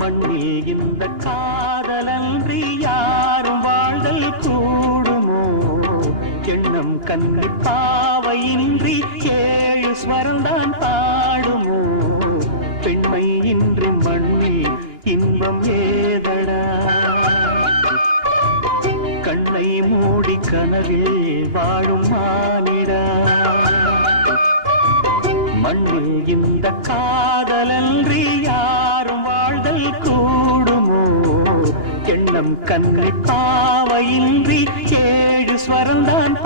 மண்ணில் இந்த காதலன்றி யாரும் வாழ்தல் கூடுமோ? எண்ணம் கண்ணி பாவையின்றி ஏழு ஸ்வரந்தான் பாடுமோ? பெண்மை இன்றி மண்ணில் இன்பம் ஏதடா? கண்ணை மூடி கனவில் வாழும் மானிடா. மண்ணில் இந்த காதலன்றி யாரும் வாழ்தல் கூடுமோ? எண்ணம் கண்ணை பாவையின்றி ஏழு ஸ்வரந்தான்